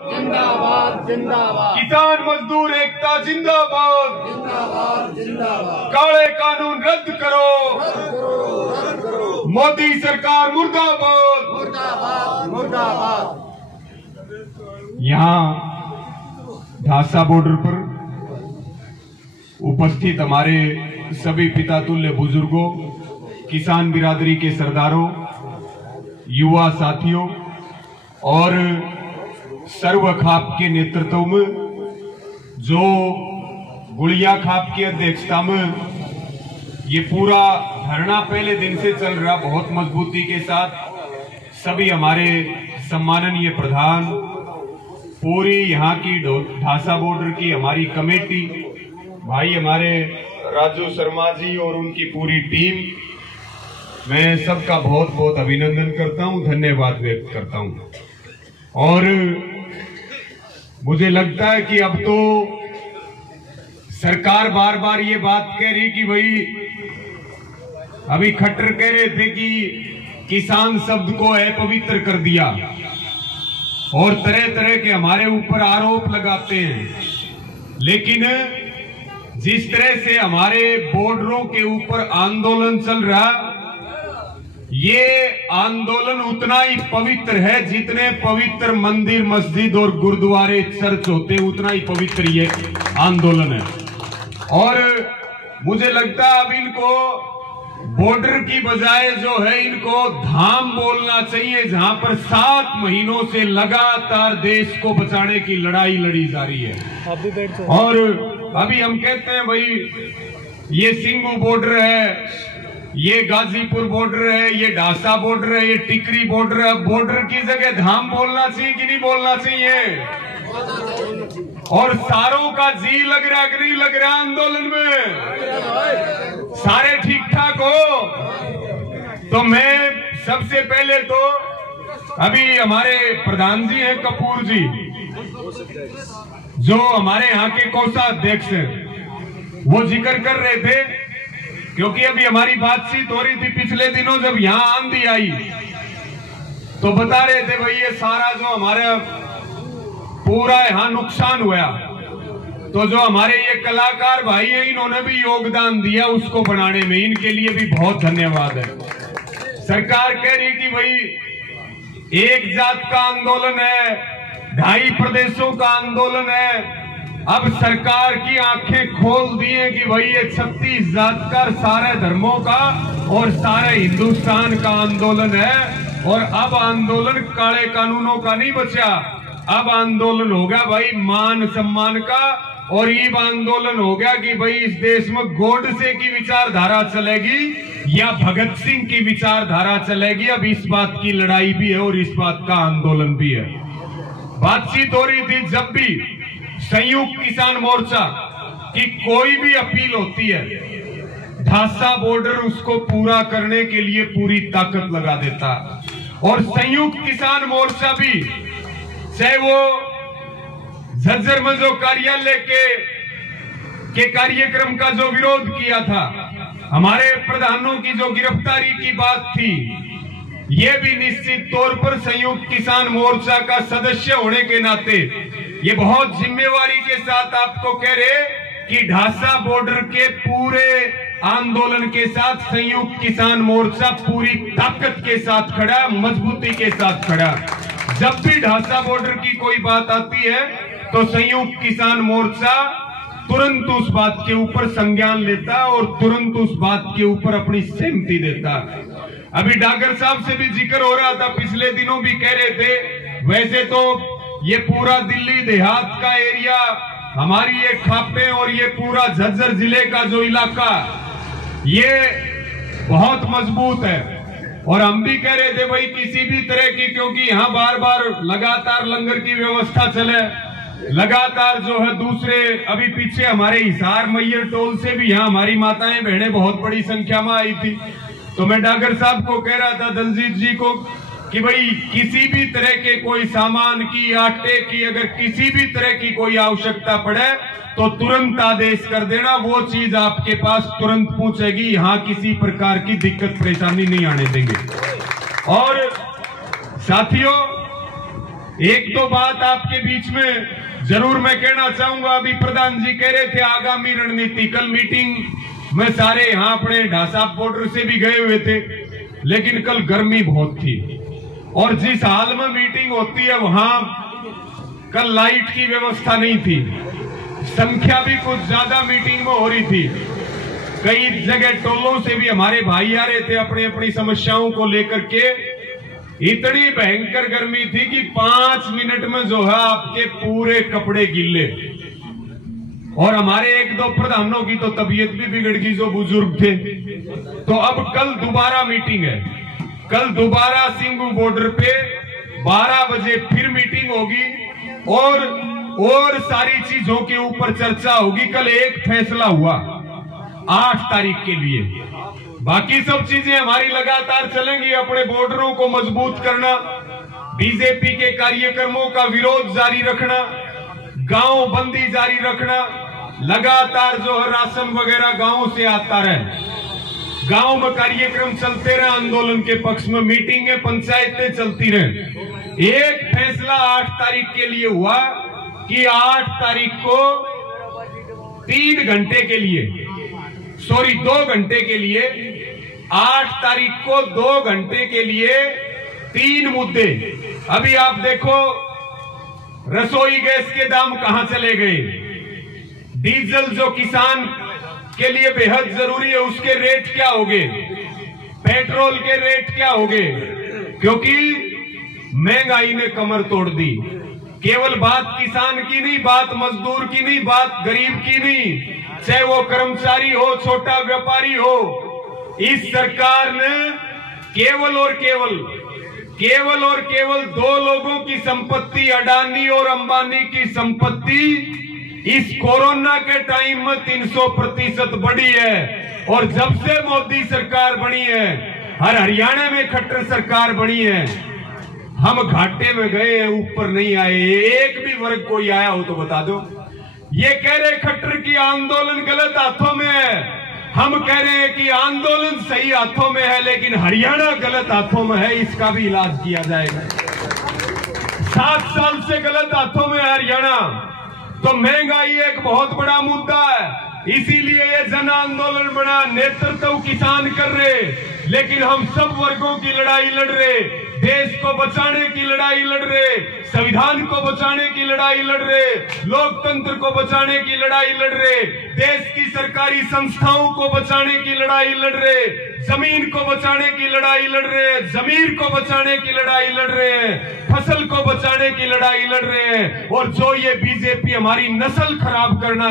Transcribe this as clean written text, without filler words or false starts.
जिंदाबाद जिंदाबाद। किसान मजदूर एकता जिंदाबाद जिंदाबाद जिंदाबाद। काले कानून रद्द करो, रद्द करो। मोदी सरकार मुर्दाबाद मुर्दाबाद मुर्दाबाद। यहाँ ढासा बॉर्डर पर उपस्थित हमारे सभी पितातुल्य बुजुर्गों, किसान बिरादरी के सरदारों, युवा साथियों और सर्व खाप के नेतृत्व में जो गुड़िया खाप की अध्यक्षता में ये पूरा धरना पहले दिन से चल रहा, बहुत मजबूती के साथ सभी हमारे सम्माननीय प्रधान, पूरी यहाँ की ढासा बॉर्डर की हमारी कमेटी, भाई हमारे राजू शर्मा जी और उनकी पूरी टीम, मैं सबका बहुत बहुत अभिनंदन करता हूं, धन्यवाद व्यक्त करता हूं। और मुझे लगता है कि अब तो सरकार बार बार ये बात कह रही कि भाई, अभी खट्टर कह रहे थे कि किसान शब्द को अपवित्र कर दिया और तरह तरह के हमारे ऊपर आरोप लगाते हैं, लेकिन जिस तरह से हमारे बॉर्डरों के ऊपर आंदोलन चल रहा, ये आंदोलन उतना ही पवित्र है जितने पवित्र मंदिर, मस्जिद और गुरुद्वारे, चर्च होते, उतना ही पवित्र ये आंदोलन है। और मुझे लगता है अब इनको बॉर्डर की बजाय जो है इनको धाम बोलना चाहिए, जहां पर 7 महीनों से लगातार देश को बचाने की लड़ाई लड़ी जा रही है। और अभी हम कहते हैं भाई ये सिंगू बॉर्डर है, ये गाजीपुर बॉर्डर है, ये ढासा बॉर्डर है, ये टिकरी बॉर्डर है। बॉर्डर की जगह धाम बोलना चाहिए कि नहीं बोलना चाहिए? और सारों का जी लग रहा कि नहीं लग रहा आंदोलन में? सारे ठीक ठाक हो? तो मैं सबसे पहले तो अभी हमारे प्रधान जी हैं कपूर जी, जो हमारे यहाँ के कोषाध्यक्ष हैं, वो जिक्र कर रहे थे, क्योंकि अभी हमारी बातचीत हो रही थी पिछले दिनों जब यहाँ आंधी आई, तो बता रहे थे भाई ये सारा जो हमारे पूरा यहाँ नुकसान हुआ, तो जो हमारे ये कलाकार भाई हैं इन्होंने भी योगदान दिया उसको बनाने में, इनके लिए भी बहुत धन्यवाद है। सरकार कह रही कि भाई एक जात का आंदोलन है, 2.5 प्रदेशों का आंदोलन है। अब सरकार की आंखें खोल दी है कि भाई ये 36 जात का, सारे धर्मों का और सारे हिंदुस्तान का आंदोलन है। और अब आंदोलन काले कानूनों का नहीं बचा, अब आंदोलन होगा भाई मान सम्मान का। और ये आंदोलन हो गया कि भाई इस देश में गोडसे की विचारधारा चलेगी या भगत सिंह की विचारधारा चलेगी। अब इस बात की लड़ाई भी है और इस बात का आंदोलन भी है। बातचीत हो रही थी, जब भी संयुक्त किसान मोर्चा की कोई भी अपील होती है, ढासा बॉर्डर उसको पूरा करने के लिए पूरी ताकत लगा देता। और संयुक्त किसान मोर्चा भी, चाहे वो झज्जर में जो कार्यालय के कार्यक्रम का जो विरोध किया था, हमारे प्रधानों की जो गिरफ्तारी की बात थी, ये भी निश्चित तौर पर संयुक्त किसान मोर्चा का सदस्य होने के नाते ये बहुत जिम्मेवारी के साथ आपको कह रहे कि ढासा बॉर्डर के पूरे आंदोलन के साथ संयुक्त किसान मोर्चा पूरी ताकत के साथ खड़ा, मजबूती के साथ खड़ा। जब भी ढासा बॉर्डर की कोई बात आती है तो संयुक्त किसान मोर्चा तुरंत उस बात के ऊपर संज्ञान लेता और तुरंत उस बात के ऊपर अपनी सहमति देता। अभी डागर साहब से भी जिक्र हो रहा था, पिछले दिनों भी कह रहे थे, वैसे तो ये पूरा दिल्ली देहात का एरिया, हमारी ये खापे और ये पूरा झज्जर जिले का जो इलाका, ये बहुत मजबूत है। और हम भी कह रहे थे भाई किसी भी तरह की, क्योंकि यहाँ बार बार लगातार लंगर की व्यवस्था चले, लगातार जो है दूसरे, अभी पीछे हमारे हिसार मैयर टोल से भी यहाँ हमारी माताएं बहनें बहुत बड़ी संख्या में आई थी। तो मैं डागर साहब को कह रहा था, दलजीत जी को, कि भाई किसी भी तरह के कोई सामान की, आटे की, अगर किसी भी तरह की कोई आवश्यकता पड़े तो तुरंत आदेश कर देना, वो चीज आपके पास तुरंत पहुंचेगी। यहाँ किसी प्रकार की दिक्कत परेशानी नहीं आने देंगे। और साथियों, एक दो बात आपके बीच में जरूर मैं कहना चाहूंगा। अभी प्रधान जी कह रहे थे आगामी रणनीति, कल मीटिंग में सारे यहाँ अपने ढासा बॉर्डर से भी गए हुए थे, लेकिन कल गर्मी बहुत थी और जिस हाल में मीटिंग होती है वहां कल लाइट की व्यवस्था नहीं थी, संख्या भी कुछ ज्यादा मीटिंग में हो रही थी। कई जगह टोलों से भी हमारे भाई आ रहे थे अपनी अपनी समस्याओं को लेकर के। इतनी भयंकर गर्मी थी कि 5 मिनट में जो है आपके पूरे कपड़े गिले। और हमारे एक दो प्रधानों की तो तबीयत भी बिगड़ गई जो बुजुर्ग थे। तो अब कल दोबारा मीटिंग है, कल दोबारा सिंगू बॉर्डर पे 12 बजे फिर मीटिंग होगी और सारी चीजों के ऊपर चर्चा होगी। कल एक फैसला हुआ 8 तारीख के लिए, बाकी सब चीजें हमारी लगातार चलेंगी। अपने बॉर्डरों को मजबूत करना, बीजेपी के कार्यक्रमों का विरोध जारी रखना, गांव बंदी जारी रखना, लगातार जो है राशन वगैरह गांव से आता रहे, गांव में कार्यक्रम चलते रहे, आंदोलन के पक्ष में मीटिंगें पंचायतें चलती रहे। एक फैसला 8 तारीख के लिए हुआ कि 8 तारीख को 3 घंटे के लिए, सॉरी 2 घंटे के लिए, 8 तारीख को 2 घंटे के लिए 3 मुद्दे। अभी आप देखो रसोई गैस के दाम कहां चले गए, डीजल जो किसान के लिए बेहद जरूरी है उसके रेट क्या हो गए, पेट्रोल के रेट क्या हो गए, क्योंकि महंगाई ने कमर तोड़ दी। केवल बात किसान की नहीं, बात मजदूर की नहीं, बात गरीब की नहीं, चाहे वो कर्मचारी हो, छोटा व्यापारी हो। इस सरकार ने केवल और केवल 2 लोगों की संपत्ति, अडानी और अंबानी की संपत्ति इस कोरोना के टाइम में 300% बढ़ी है। और जब से मोदी सरकार बनी है, हरियाणा में खट्टर सरकार बनी है, हम घाटे में गए हैं, ऊपर नहीं आए। एक भी वर्ग कोई आया हो तो बता दो। ये कह रहे खट्टर की आंदोलन गलत हाथों में है, हम कह रहे हैं कि आंदोलन सही हाथों में है, लेकिन हरियाणा गलत हाथों में है, इसका भी इलाज किया जाएगा। 7 साल से गलत हाथों में है हरियाणा। तो महंगाई एक बहुत बड़ा मुद्दा है, इसीलिए ये जन आंदोलन बना। नेतृत्व किसान कर रहे, लेकिन हम सब वर्गों की लड़ाई लड़ रहे, देश को बचाने की लड़ाई लड़ रहे, संविधान को बचाने की लड़ाई लड़ रहे, लोकतंत्र को बचाने की लड़ाई लड़ रहे, देश की सरकारी संस्थाओं को बचाने की लड़ाई लड़ रहे, जमीन को बचाने की लड़ाई लड़ रहे हैं, जमीर को बचाने की लड़ाई लड़ रहे हैं, फसल को बचाने की लड़ाई लड़ रहे हैं। और जो ये बीजेपी हमारी नस्ल खराब करना